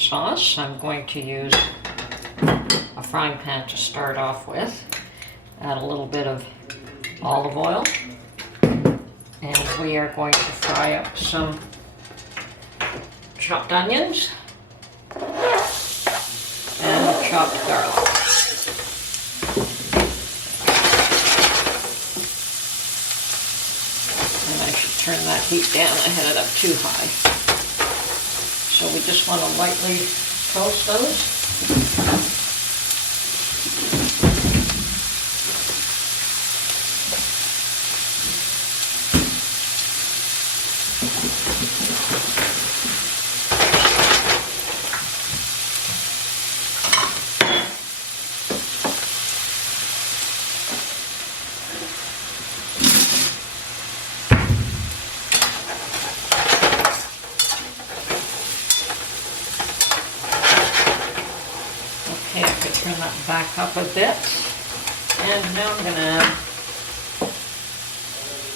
sauce. I'm going to use a frying pan to start off with. Add a little bit of olive oil. And we are going to fry up some chopped onions and chopped garlic. And I should turn that heat down. I had it up too high. So we just want to lightly toast those. Okay, I could turn that back up a bit. And now I'm going to add,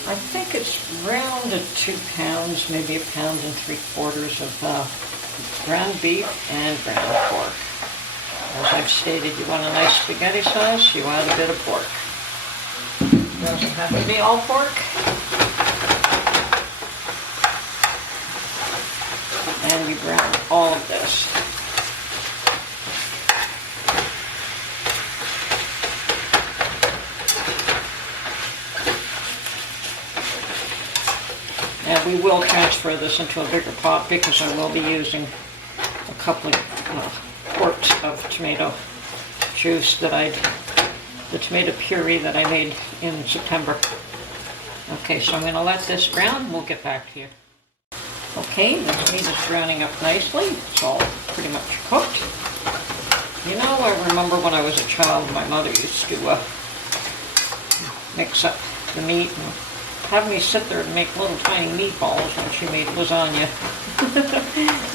I think it's around 2 pounds, maybe 1 3/4 pounds of ground beef and ground pork. As I've stated, you want a nice spaghetti sauce, you add a bit of pork. Doesn't have to be all pork. And we brown all of this. And we will transfer this into a bigger pot because I will be using a couple of quarts of tomato juice the tomato puree that I made in September. Okay, so I'm going to let this brown. We'll get back to you. Okay, this meat is browning up nicely. It's all pretty much cooked. You know, I remember when I was a child, my mother used to mix up the meat and have me sit there and make little tiny meatballs when she made lasagna.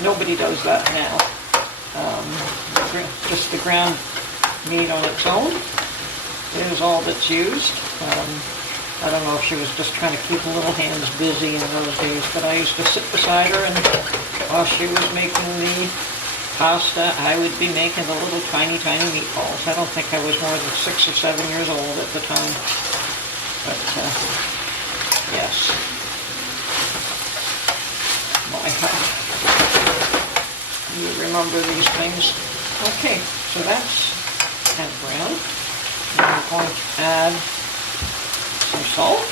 Nobody does that now. Just the ground meat on its own is all that's used. I don't know if she was just trying to keep little hands busy in those days, but I used to sit beside her, and while she was making the pasta, I would be making the little tiny meatballs. I don't think I was more than 6 or 7 years old at the time. But yes. You remember these things. Okay, so that's kind of brown. Now I'm going to add some salt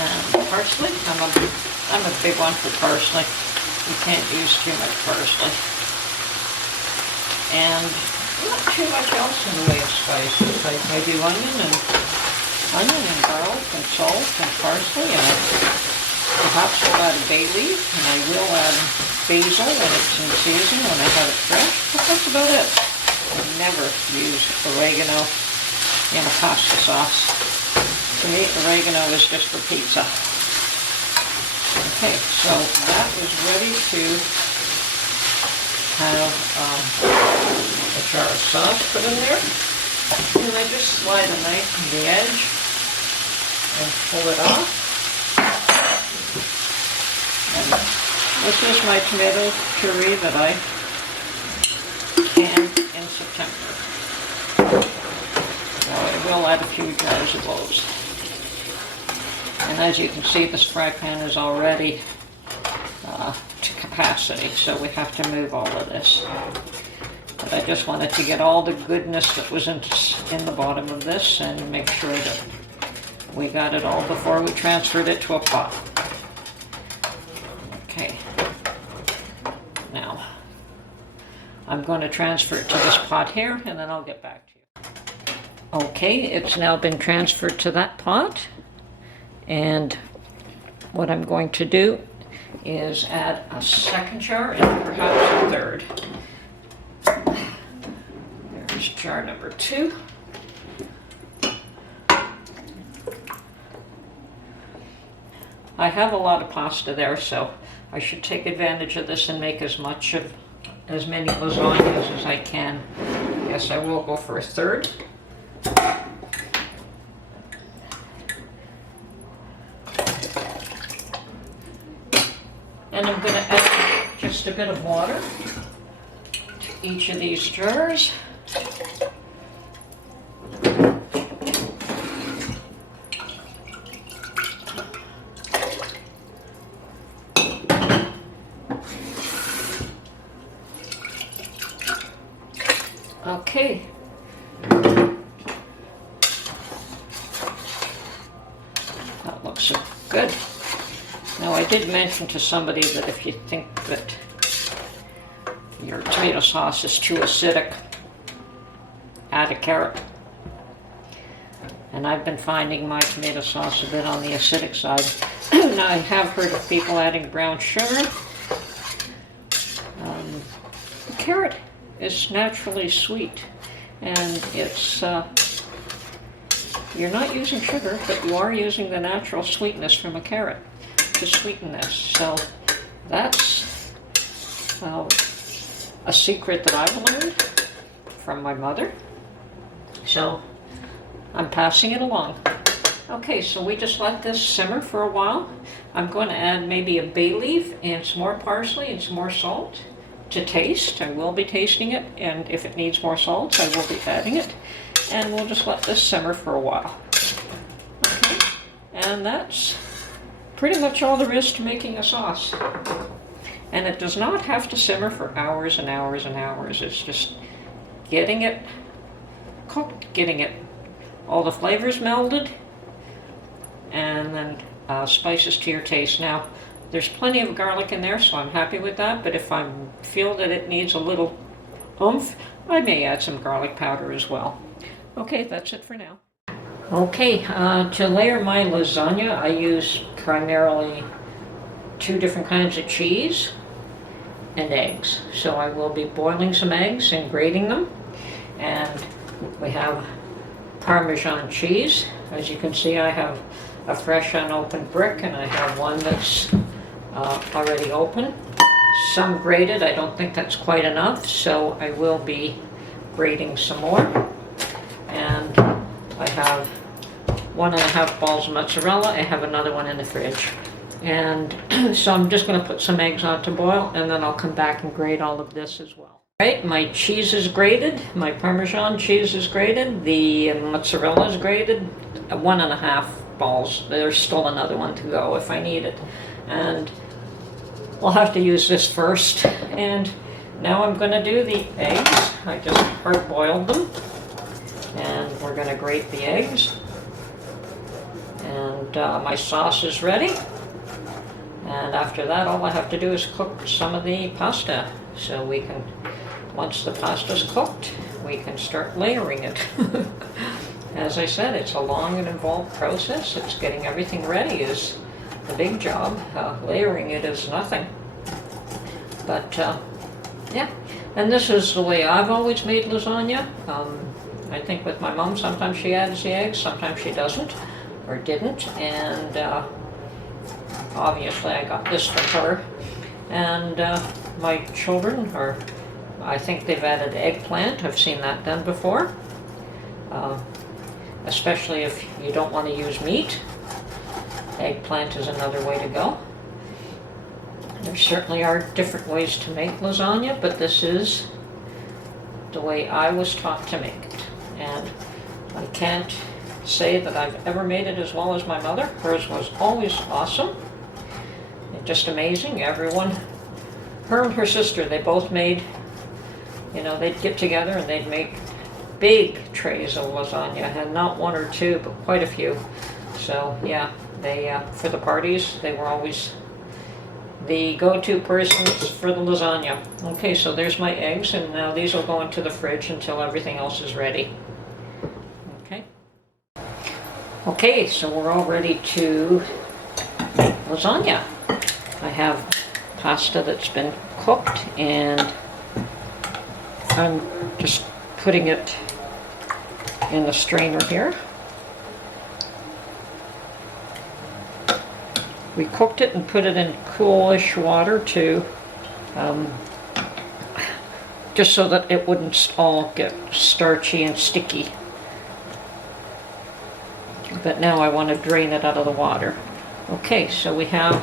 and parsley. I'm a big one for parsley. You can't use too much parsley. And not too much else in the way of spices. I do onion and garlic and salt and parsley, and perhaps I'll add a bay leaf, and I will add basil when it's in season, when I have it fresh, but that's about it. I never use oregano in a pasta sauce. To me, oregano is just for pizza. Okay, so that is ready to have a jar of sauce put in there, and I just slide a knife to the edge and pull it off. And this is my tomato puree that I canned in September. Now I will add a few jars of those. And as you can see, this fry pan is already to capacity, so we have to move all of this. But I just wanted to get all the goodness that was in the bottom of this and make sure that we got it all before we transferred it to a pot. Okay. Now, I'm going to transfer it to this pot here, and then I'll get back to you. Okay, it's now been transferred to that pot. And what I'm going to do is add a second jar and perhaps a third. There's jar number 2. I have a lot of pasta there, so I should take advantage of this and make as many lasagnas as I can. Yes, I will go for a third. And I'm going to add just a bit of water to each of these jars. Okay. That looks good. Now, I did mention to somebody that if you think that your tomato sauce is too acidic, add a carrot. And I've been finding my tomato sauce a bit on the acidic side. Now, I have heard of people adding brown sugar. The carrot is naturally sweet, and it's you're not using sugar, but you are using the natural sweetness from a carrot to sweeten this. So that's a secret that I've learned from my mother. So I'm passing it along. Okay, so we just let this simmer for a while. I'm going to add maybe a bay leaf and some more parsley and some more salt to taste. I will be tasting it, and if it needs more salt, I will be adding it. And we'll just let this simmer for a while. Okay, and that's pretty much all there is to making a sauce. And it does not have to simmer for hours and hours and hours. It's just getting it cooked, getting it all the flavors melded, and then spices to your taste. Now, there's plenty of garlic in there, so I'm happy with that, but if I feel that it needs a little oomph, I may add some garlic powder as well. Okay, that's it for now. Okay, to layer my lasagna, I use primarily 2 different kinds of cheese and eggs. So I will be boiling some eggs and grating them. And we have Parmesan cheese. As you can see, I have a fresh unopened brick, and I have one that's already open. Some grated. I don't think that's quite enough, so I will be grating some more. And I have 1.5 balls of mozzarella. I have another one in the fridge. And so I'm just going to put some eggs on to boil, and then I'll come back and grate all of this as well. Right, my cheese is grated, my Parmesan cheese is grated, the mozzarella is grated, 1.5 balls. There's still another one to go if I need it. And we'll have to use this first. And now I'm going to do the eggs. I just hard-boiled them. And we're going to grate the eggs. And my sauce is ready. And after that, all I have to do is cook some of the pasta. So we can, once the pasta's cooked, we can start layering it. As I said, it's a long and involved process. It's getting everything ready is the big job. Layering it is nothing. But yeah, and this is the way I've always made lasagna. I think with my mom, sometimes she adds the eggs, sometimes she doesn't, or didn't. And obviously I got this from her. And my children, or I think they've added eggplant. I've seen that done before. Especially if you don't want to use meat. Eggplant is another way to go. There certainly are different ways to make lasagna, but this is the way I was taught to make it. And I can't say that I've ever made it as well as my mother. Hers was always awesome. Just amazing. Everyone, her and her sister, they both made, they'd get together and they'd make big trays of lasagna, and not 1 or 2, but quite a few. So yeah, they, for the parties, they were always the go-to persons for the lasagna. Okay, so there's my eggs, and now these will go into the fridge until everything else is ready. Okay, so we're all ready to make lasagna. I have pasta that's been cooked, and I'm just putting it in the strainer here. We cooked it and put it in coolish water to just so that it wouldn't all get starchy and sticky. But now I want to drain it out of the water. Okay, so we have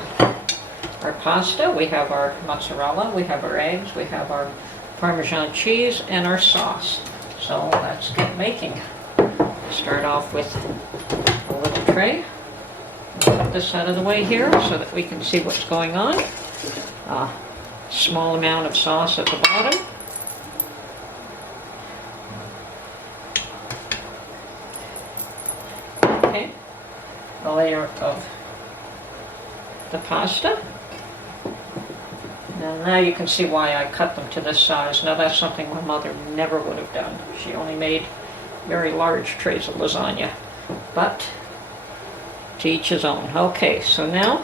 our pasta, we have our mozzarella, we have our eggs, we have our Parmesan cheese, and our sauce. So let's get making. Start off with a little tray. I'll put this out of the way here so that we can see what's going on. A small amount of sauce at the bottom. Okay, a layer of the pasta. And now you can see why I cut them to this size. Now that's something my mother never would have done. She only made very large trays of lasagna. But to each his own. Okay, so now,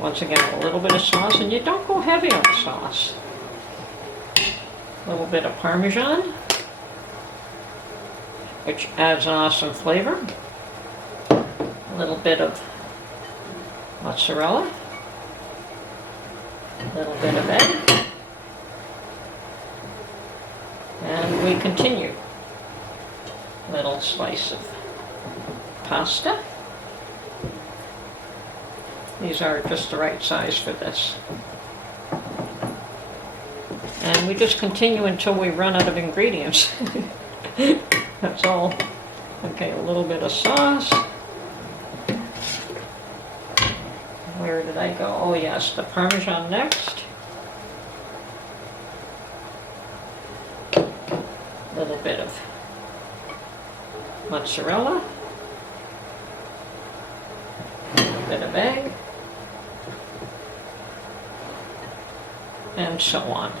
once again, a little bit of sauce, and you don't go heavy on the sauce. A little bit of Parmesan, which adds an awesome flavor. A little bit of mozzarella. A little bit of egg. And we continue. Little slice of pasta. These are just the right size for this. And we just continue until we run out of ingredients. That's all. Okay, a little bit of sauce. Where did I go? Oh yes, the Parmesan next. A little bit of mozzarella. A little bit of egg. And so on.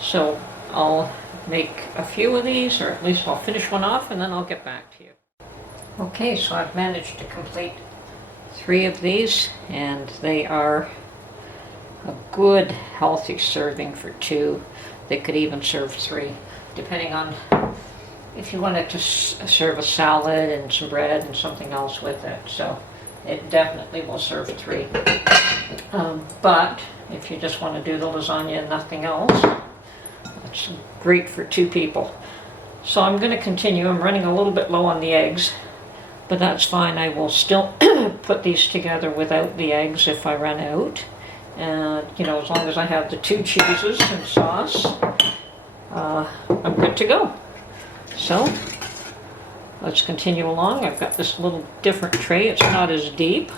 So I'll make a few of these, or at least I'll finish one off, and then I'll get back to you. Okay, so I've managed to complete 3 of these, and they are a good healthy serving for 2. They could even serve 3, depending on if you wanted to serve a salad and some bread and something else with it. So it definitely will serve 3. But if you just want to do the lasagna and nothing else, it's great for 2 people. So I'm going to continue. I'm running a little bit low on the eggs, but that's fine. I will still put these together without the eggs if I run out. And, you know, as long as I have the 2 cheeses and sauce, I'm good to go. So let's continue along. I've got this little different tray. It's not as deep,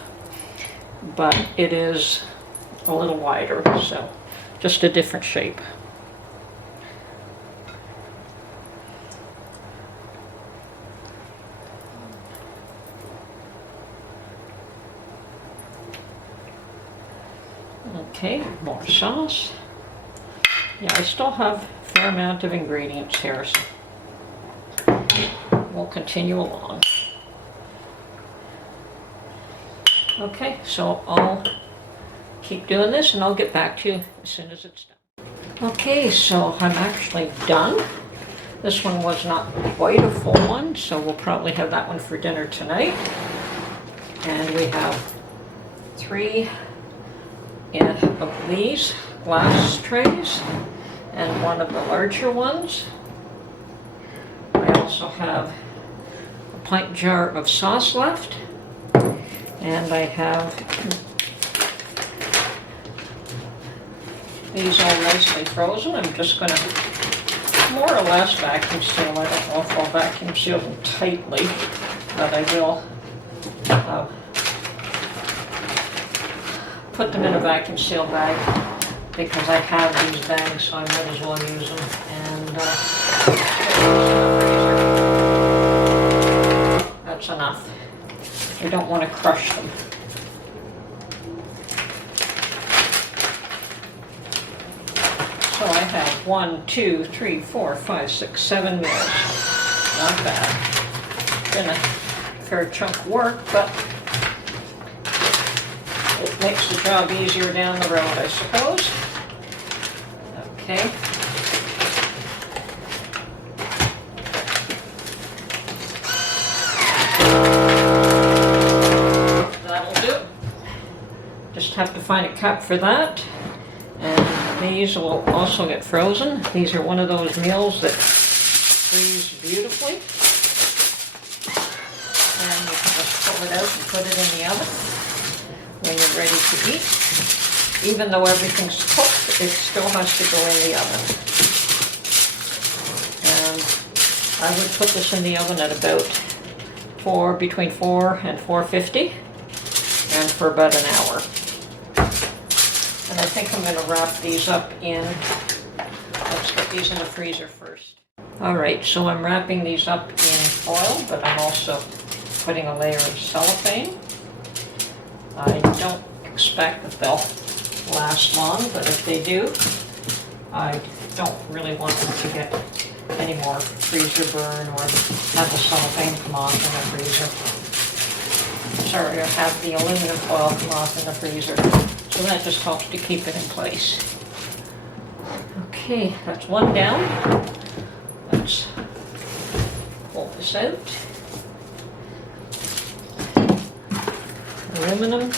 but it is a little wider, so just a different shape. Okay, more sauce. Yeah, I still have a fair amount of ingredients here, so we'll continue along. Okay, so I'll keep doing this and I'll get back to you as soon as it's done. Okay, so I'm actually done. This one was not quite a full one, so we'll probably have that one for dinner tonight. And we have 3 of these glass trays and 1 of the larger ones. I also have a pint jar of sauce left, and I have these all nicely frozen. I'm just going to more or less vacuum seal. I don't know if I'll vacuum seal them tightly, but I will put them in a vacuum seal bag because I have these bags, so I might as well use them. And that's enough. I don't want to crush them. So I have 1, 2, 3, 4, 5, 6, 7 meals. Not bad. Been a fair chunk of work, but it makes the job easier down the road, I suppose. Okay. That'll do. Just have to find a cup for that. And these will also get frozen. These are one of those meals that freeze beautifully. And you can just pull it out and put it in the oven. when you're ready to eat. Even though everything's cooked, it still has to go in the oven. And I would put this in the oven at about between 4 and 450, and for about an hour. And I think I'm going to wrap these up in, let's get these in the freezer first. Alright, so I'm wrapping these up in foil, but I'm also putting a layer of cellophane. I don't expect that they'll last long, but if they do, I don't really want them to get any more freezer burn or have the cellophane come off in the freezer. Sorry, or have the aluminum foil come off in the freezer. So that just helps to keep it in place. Okay, that's one down. Let's pull this out. Aluminum.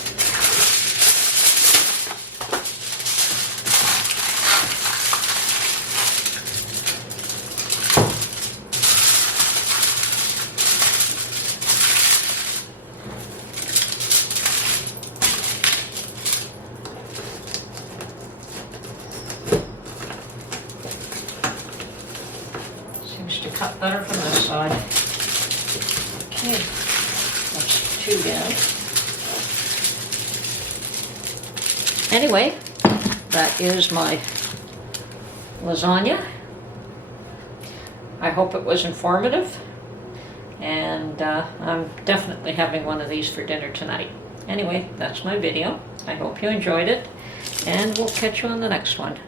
Seems to cut better from this side. Okay, that's 2 down. Anyway, that is my lasagna. I hope it was informative, and I'm definitely having one of these for dinner tonight. Anyway, that's my video. I hope you enjoyed it, and we'll catch you on the next one.